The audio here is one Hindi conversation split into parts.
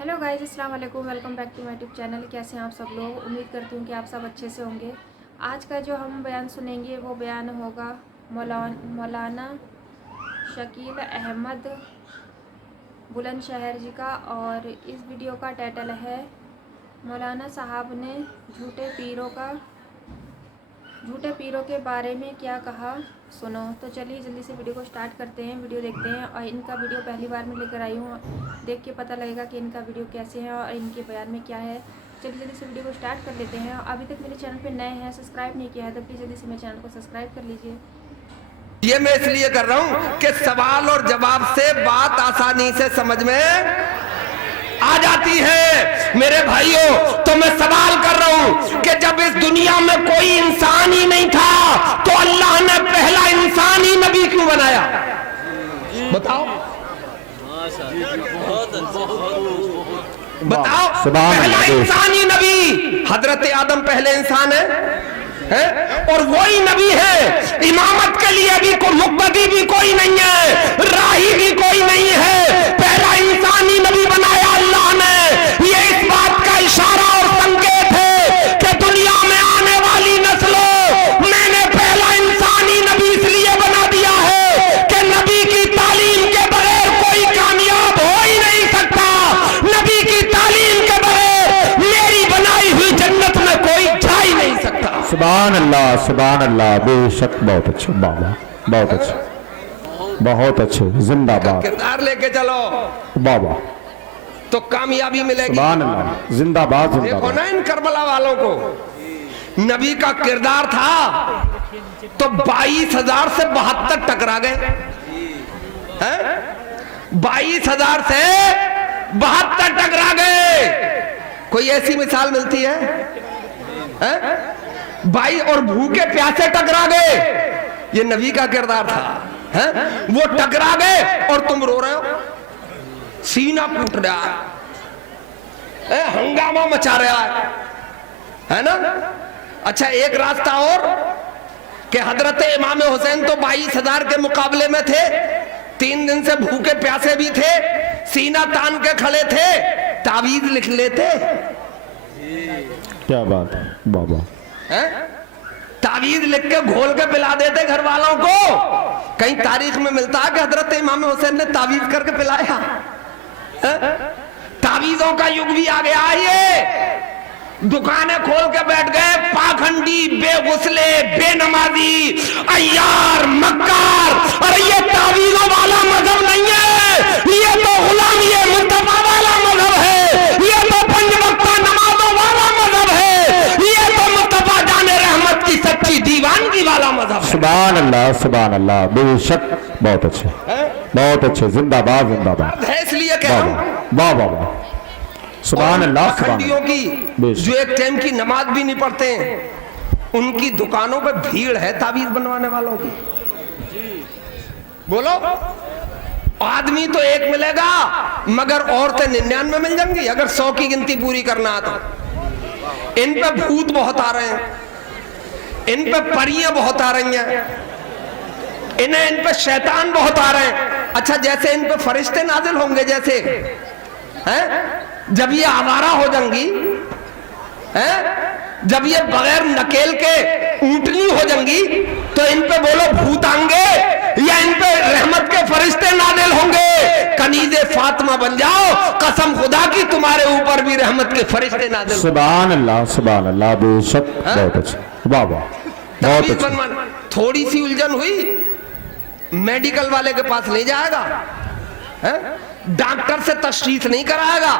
हेलो गाइज, अस्सलाम वालेकुम। Welcome back to my YouTube channel. कैसे हैं आप सब लोग? उम्मीद करती हूँ कि आप सब अच्छे से होंगे। आज का जो हम बयान सुनेंगे वो बयान होगा मौलाना शकील अहमद बुलंदशहर जी का, और इस वीडियो का टाइटल है मौलाना साहब ने झूठे पीरों के बारे में क्या कहा, सुनो। तो चलिए जल्दी से वीडियो को स्टार्ट करते हैं, वीडियो देखते हैं। और इनका वीडियो पहली बार मैं लेकर आई हूँ, देख के पता लगेगा कि इनका वीडियो कैसे है और इनके बयान में क्या है। चलिए जल्दी से वीडियो को स्टार्ट कर लेते हैं। अभी तक मेरे चैनल पे नए हैं, सब्सक्राइब नहीं किया है तो प्लीज़ जल्दी से मेरे चैनल को सब्सक्राइब कर लीजिए। ये मैं इसलिए कर रहा हूं कि सवाल और जवाब से बात आसानी से समझ में आ जाती है। मेरे भाइयों, तो मैं सवाल कर रहा हूं कि जब इस दुनिया में कोई इंसान ही नहीं था तो अल्लाह ने पहला इंसान ही नबी क्यों बनाया? बताओ बताओ। पहला इंसान ही नबी, हजरत आदम पहले इंसान है और वही नबी है। इमामत के लिए भी कोई मुक्तदी भी कोई नहीं है, राही भी कोई नहीं है। पहला इंसानी नबी बनाया अल्लाह ने। ये इस बात का इशारा और संकेत है कि दुनिया में आने वाली नस्लों मैंने पहला इंसानी नबी इसलिए बना दिया है कि नबी की तालीम के बगैर कोई कामयाब हो ही नहीं सकता। नबी की तालीम के बगैर मेरी बनाई हुई जन्नत में कोई जा ही नहीं सकता। सुभान अल्लाह, बेशक। बहुत अच्छे बाबा, बहुत अच्छे, बहुत अच्छे। जिंदाबाद। किरदार लेके चलो बाबा, तो कामयाबी मिलेगी। सुभान अल्लाह, जिंदाबाद देखो जिंदाबाद। ना इन करबला वालों को, नबी का किरदार था तो 22,000 से 72 टकरा गए। 22,000 से 72 टकरा गए। कोई ऐसी मिसाल मिलती है? भाई और भूखे प्यासे टकरा गए। ये नबी का किरदार था। वो टकरा गए और तुम रो रहे हो, सीना फूट रहा है, हंगामा मचा रहा है ना? अच्छा, एक रास्ता और कि हजरत इमाम हुसैन तो 22,000 के मुकाबले में थे, 3 दिन से भूखे प्यासे भी थे, सीना तान के खड़े थे, तावीज लिख लेते। क्या बात है बाबा। तावीज लिख के घोल के पिला देते घर वालों को। कहीं तारीख में मिलता है कि हजरत इमाम हुसैन ने तावीज करके पिलाया? तावीजों का युग भी आ गया। ये दुकानें खोल के बैठ गए पाखंडी, बेगुसले, बेनमाजी, अय्यार, मक्कार। अरे ये तावीजों वाला मजहब नहीं है, ये तो गुलामी मुस्तफा वाला मजहब है। ये तो 5 वक्ता नमाजों वाला मजहब है। ये तो मुस्तफा जाने रहमत की सच्ची दीवानगी वाला मजहब है। सुभान अल्लाह, बेशक। बहुत अच्छे, बहुत अच्छे। जिंदाबाद जिंदाबाद है। इसलिए कह रहा हूं, वाह वाह वाह। सुभान अल्लाह, पाखंडियों की बेशक। जो एक टाइम की नमाज भी नहीं पढ़ते हैं, उनकी दुकानों पे भीड़ है तावीज बनवाने वालों की। बोलो, आदमी तो एक मिलेगा मगर औरतें 99 मिल जाएंगी अगर 100 की गिनती पूरी करना है तो। इन पे भूत बहुत आ रहे हैं, इन पे परियां बहुत आ रही हैं, इन पे शैतान बहुत आ रहे हैं। अच्छा, जैसे इन पे फरिश्ते नाजिल होंगे, जैसे जब ये आवारा हो जाएंगी, जब ये बगैर नकेल के ऊंटनी हो जाएंगी, तो इन पे बोलो भूत आएंगे या इन पे रहमत के फरिश्ते नाजिल होंगे? कनीज़े फातिमा बन जाओ, कसम खुदा की तुम्हारे ऊपर भी रहमत के फरिश्ते नाजिल। सुभान अल्लाह, बेशक। बहुत अच्छे बाबा, बहुत अच्छे। थोड़ी सी उलझन हुई, मेडिकल वाले के पास नहीं जाएगा, डॉक्टर से तशखीस नहीं कराएगा,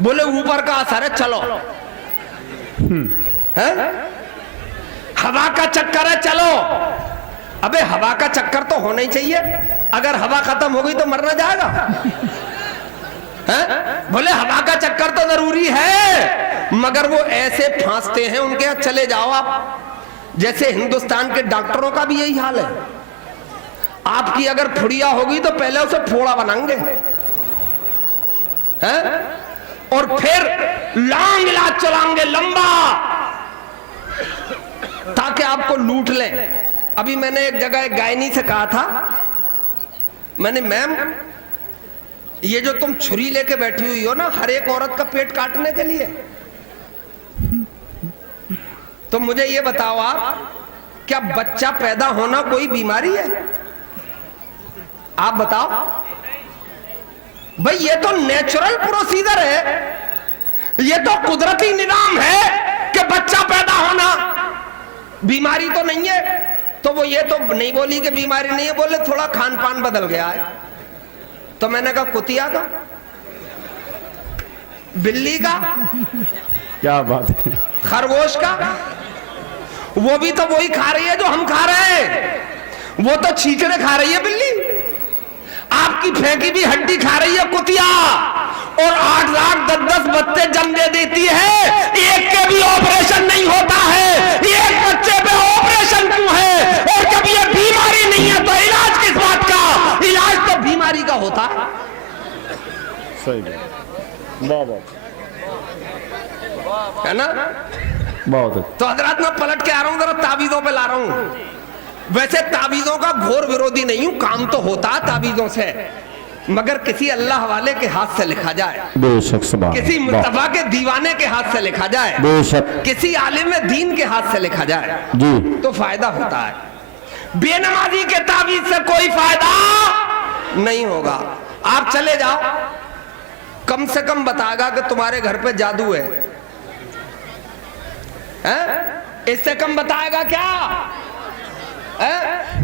बोले ऊपर का असर है, चलो। हवा का चक्कर है, चलो। अबे हवा का चक्कर तो होना ही चाहिए, अगर हवा खत्म हो गई तो मरना जाएगा। बोले हवा का चक्कर तो जरूरी है, मगर वो ऐसे फांसते हैं उनके यहाँ चले जाओ आप। जैसे हिंदुस्तान के डॉक्टरों का भी यही हाल है। आपकी अगर फुड़िया होगी तो पहले उसे फोड़ा बनाएंगे, और फिर लॉन्ग इलाज चलाएंगे, लंबा, ताकि आपको लूट लें। अभी मैंने एक जगह एक गायनी से कहा था, मैंने मैम ये जो तुम छुरी लेके बैठी हुई हो ना हर एक औरत का पेट काटने के लिए, तो मुझे ये बताओ आप, क्या बच्चा पैदा होना कोई बीमारी है? आप बताओ भाई, ये तो नेचुरल प्रोसीजर है, ये तो कुदरती निजाम है कि बच्चा पैदा होना बीमारी तो नहीं है। तो वो ये तो नहीं बोली कि बीमारी नहीं है, बोले थोड़ा खान पान बदल गया है। तो मैंने कहा कुतिया का, बिल्ली का, क्या बात है, खरगोश का, वो भी तो वही खा रही है जो हम खा रहे हैं। वो तो छींचड़े खा रही है बिल्ली, आपकी फेंकी भी हड्डी खा रही है कुतिया, और 8 लाख 10-10 बच्चे जन्म दे देती है, एक के भी ऑपरेशन नहीं होता है। एक बच्चे पे ऑपरेशन क्यों है? और जब ये बीमारी नहीं है तो इलाज किस बात का? इलाज तो बीमारी का होता है। सही बात, है ना? बहुत अच्छा। तो हजरत मैं पलट के आ रहा हूं, जरा ताबीजों पे ला रहा हूं। वैसे ताबीजों का घोर विरोधी नहीं हूं, काम तो होता है ताबीजों से, मगर किसी अल्लाह वाले के हाथ से लिखा जाए, बेशक, सुभान, किसी मुस्तफा के दीवाने के हाथ से लिखा जाए, बेशक, किसी आलिम दीन के हाथ से लिखा जाए जी, तो फायदा होता है। बेनमाजी के ताबीज से कोई फायदा नहीं होगा। आप चले जाओ, कम से कम बताएगा कि तुम्हारे घर पे जादू है, इससे कम बताएगा क्या?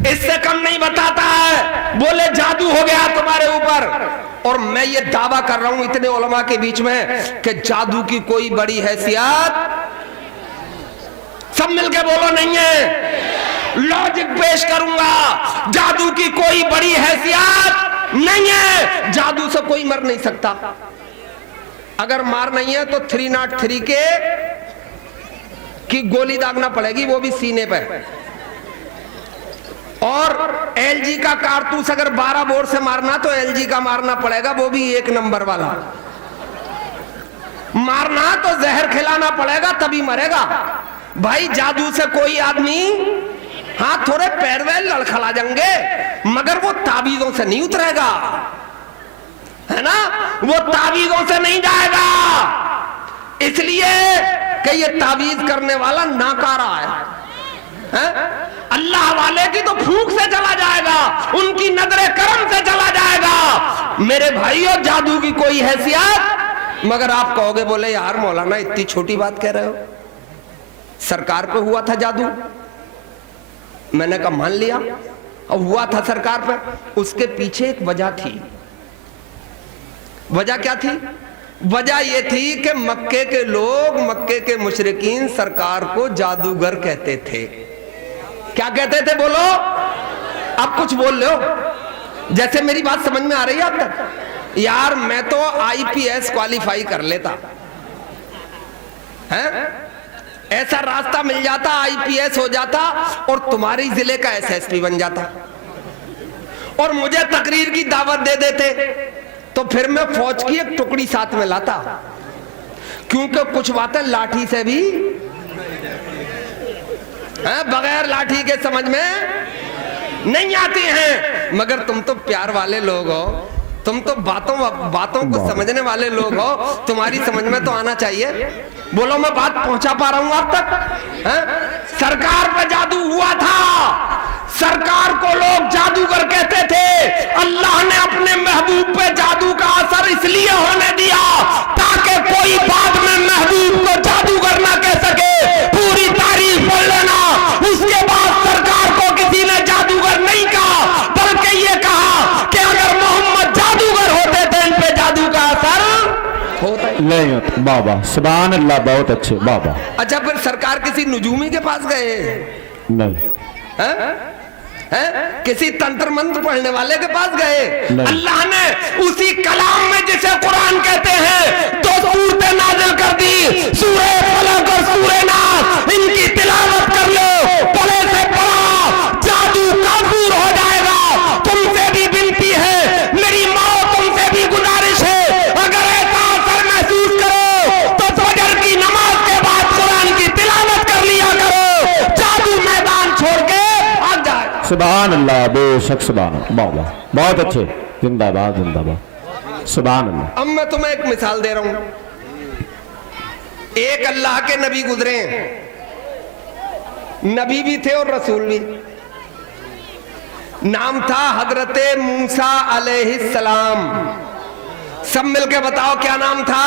इससे कम नहीं बताता है। बोले जादू हो गया तुम्हारे ऊपर, और मैं ये दावा कर रहा हूं इतने उलमा के बीच में कि जादू की कोई बड़ी हैसियत, सब मिलके बोलो, नहीं है। लॉजिक पेश करूंगा, जादू की कोई बड़ी हैसियत नहीं है। जादू से कोई मर नहीं सकता। अगर मार नहीं है तो 303 की गोली दागना पड़ेगी, वो भी सीने पे। और LG का कारतूस अगर 12 बोर से मारना तो LG का मारना पड़ेगा, वो भी 1 नंबर वाला। मारना तो जहर खिलाना पड़ेगा तभी मरेगा। भाई जादू से कोई आदमी, हाँ थोड़े पैर वैल लड़खड़ा जाएंगे, मगर वो ताबीजों से नहीं उतरेगा, है ना? वो ताबीजों से नहीं जाएगा, इसलिए कि ये ताबीज करने वाला नाकारा है। अल्लाह वाले की तो फूंक से चला जाएगा, उनकी नजरे करम से चला जाएगा। मेरे भाइयों, जादू की कोई हैसियत, मगर आप कहोगे, बोले यार मौलाना इतनी छोटी बात कह रहे हो, सरकार पे हुआ था जादू। मैंने कहा मान लिया, अब हुआ था सरकार पे, उसके पीछे एक वजह थी। वजह क्या थी? वजह यह थी कि मक्के के लोग, मक्के के मुशरिकीन सरकार को जादूगर कहते थे। क्या कहते थे? बोलो, आप कुछ बोल रहे हो, जैसे मेरी बात समझ में आ रही है आप तक? यार मैं तो IPS क्वालिफाई कर लेता है, ऐसा रास्ता मिल जाता, IPS हो जाता और तुम्हारी जिले का SSP बन जाता, और मुझे तकरीर की दावत दे देते, तो फिर मैं फौज की एक टुकड़ी साथ में लाता, क्योंकि कुछ बातें लाठी से भी बगैर लाठी के समझ में नहीं आती हैं। मगर तुम तो प्यार वाले लोग हो, तुम तो बातों को समझने वाले लोग हो, तुम्हारी समझ में तो आना चाहिए। बोलो, मैं बात पहुंचा पा रहा हूं आप तक? सरकार पे जादू हुआ था, सरकार को लोग जादूगर कहते थे। अल्लाह ने अपने महबूब पे जादू का असर इसलिए होने दिया ताकि कोई बाद में महबूब को जादूगर ना कह सके। पूरी तारीफ पढ़ लेना, उसके बाद सरकार को किसी ने जादूगर नहीं कहा, बल्कि ये कहा कि अगर मोहम्मद जादूगर होते तो इन पे जादू का असर होता नहीं होता। बाबा सुभान अल्लाह, बहुत अच्छे बाबा। अच्छा, फिर सरकार किसी नुजूमी के पास गए? नहीं। किसी तंत्र मंत्र पढ़ने वाले के पास गए? अल्लाह ने उसी कलाम में, जिसे कुरान कहते हैं, दो सूरतें नाज़िल कर दी, सूरे फलक और सूरे नास। इनकी तिलावत कर लो, पढ़े से पढ़ा, जादू काफूर हो जाएगा। तुमसे भी विनती है, मेरी माँ, तुमसे भी गुजारिश है, अगर ऐसा असर महसूस करो तो फजर की नमाज के बाद कुरान की तिलावत कर लिया करो, जादू मैदान छोड़ के भाग जाए। सुभान अल्लाह, बेशक, सुभान अल्लाह, बाबा बहुत अच्छे, जिंदाबाद जिंदाबाद। सुभान अल्लाह। अब मैं तुम्हें एक मिसाल दे रहा हूं। एक अल्लाह के नबी गुजरे हैं, नबी भी थे और रसूल भी। नाम था हजरत मूसा अलैहिस्सलाम। सब मिलके बताओ क्या नाम था?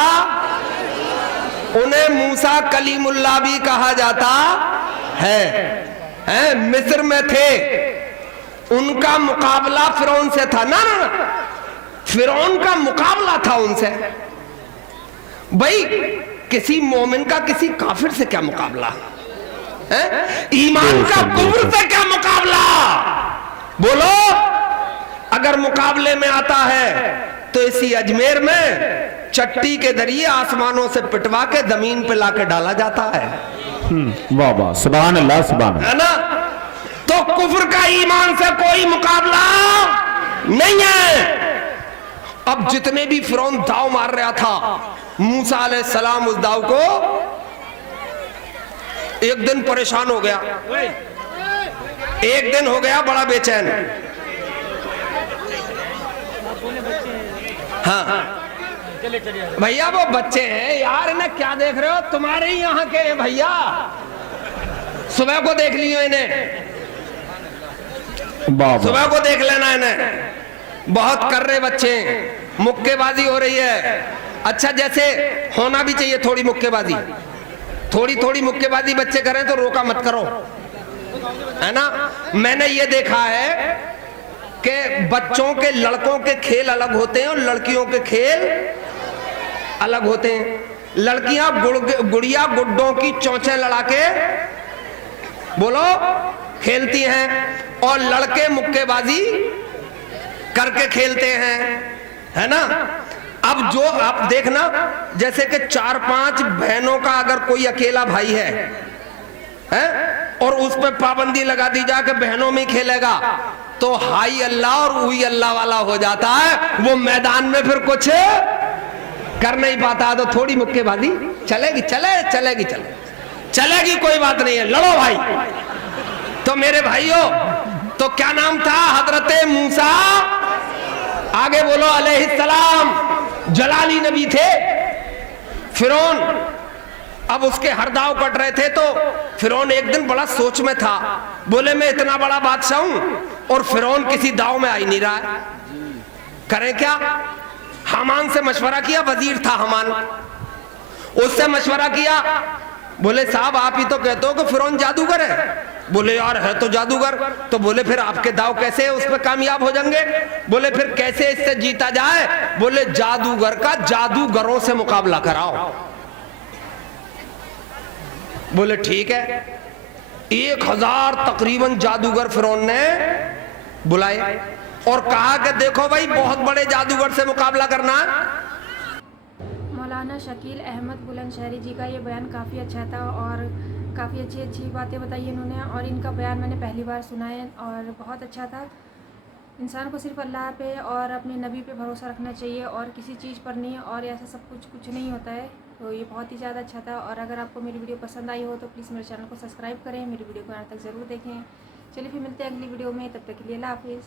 उन्हें मूसा कलीमुल्लाह भी कहा जाता है। मिस्र में थे, उनका मुकाबला फिरौन से था। ना ना ना, फिरौन का मुकाबला था उनसे। भाई किसी मोमिन का किसी काफिर से क्या मुकाबला है? ईमान का कुफ्र से क्या मुकाबला? बोलो, अगर मुकाबले में आता है तो इसी अजमेर में चट्टी के जरिए आसमानों से पिटवा के जमीन पे लाके डाला जाता है। वाह वाह, सुभान अल्लाह, सुभान अल्लाह। है ना? तो कुफ्र का ईमान से कोई मुकाबला नहीं है। अब जितने भी फिरौन दाव मार रहा था, मूसा अलैहिस्सलाम उस दाव को एक दिन परेशान हो गया। एक दिन हो गया बड़ा बेचैन। हाँ भैया, वो बच्चे हैं यार, इन्हें क्या देख रहे हो? तुम्हारे ही यहाँ के हैं भैया, सुबह को देख लियो इन्हें, सुबह को देख लेना इन्हें। बहुत कर रहे बच्चे, मुक्केबाजी हो रही है। अच्छा, जैसे होना भी चाहिए थोड़ी मुक्केबाजी, थोड़ी थोड़ी मुक्केबाजी बच्चे करें तो रोका मत करो, है ना? मैंने ये देखा है कि बच्चों के, लड़कों के खेल अलग होते हैं और लड़कियों के खेल अलग होते हैं। लड़कियां गुड़िया गुड्डों की चोंचें लड़ा के, बोलो, खेलती हैं और लड़के मुक्केबाजी करके खेलते हैं, है ना? अब जो आप देखना, जैसे कि 4-5 बहनों का अगर कोई अकेला भाई है और उस पर पाबंदी लगा दी जाए कि बहनों में खेलेगा, तो हाई अल्लाह और हुई अल्लाह वाला हो जाता है। वो मैदान में फिर कुछ कर नहीं पाता। तो थोड़ी मुक्केबाजी चलेगी, चलेगी, चलेगी, कोई बात नहीं है, लड़ो भाई। तो मेरे भाइयों, तो क्या नाम था? हजरत मूसा, आगे बोलो, अलैहिस्सलाम। जलाली नबी थे। फिरौन अब उसके हर दाव कट रहे थे। तो फिरौन एक दिन बड़ा सोच में था, बोले मैं इतना बड़ा बादशाह हूं और फिरौन किसी दाव में आ ही नहीं रहा है, करें क्या? हामान से मशवरा किया, वजीर था हामान, उससे मशवरा किया। बोले साहब, आप ही तो कहते हो कि फिरौन जादूगर है। बोले यार है तो जादूगर। तो बोले फिर आपके दाव कैसे उस पर कामयाब हो जाएंगे? बोले फिर कैसे इससे जीता जाए? बोले जादूगर का जादूगरों से मुकाबला कराओ। बोले ठीक है। 1000 तकरीबन जादूगर फिरौन ने बुलाए और कहा कि देखो भाई, बहुत बड़े जादूगर से मुकाबला करना है। मौलाना शकील अहमद बुलंदशहरी जी का ये बयान काफ़ी अच्छा था और काफ़ी अच्छी बातें बताई इन्होंने, और इनका बयान मैंने पहली बार सुना है और बहुत अच्छा था। इंसान को सिर्फ अल्लाह पे और अपने नबी पे भरोसा रखना चाहिए और किसी चीज़ पर नहीं, और ऐसा सब कुछ नहीं होता है। तो ये बहुत ही ज़्यादा अच्छा था। और अगर आपको मेरी वीडियो पसंद आई हो तो प्लीज़ मेरे चैनल को सब्सक्राइब करें, मेरी वीडियो को यहाँ तक ज़रूर देखें। चलिए फिर मिलते हैं अगली वीडियो में, तब तक के लिए अल्लाह हाफिज़।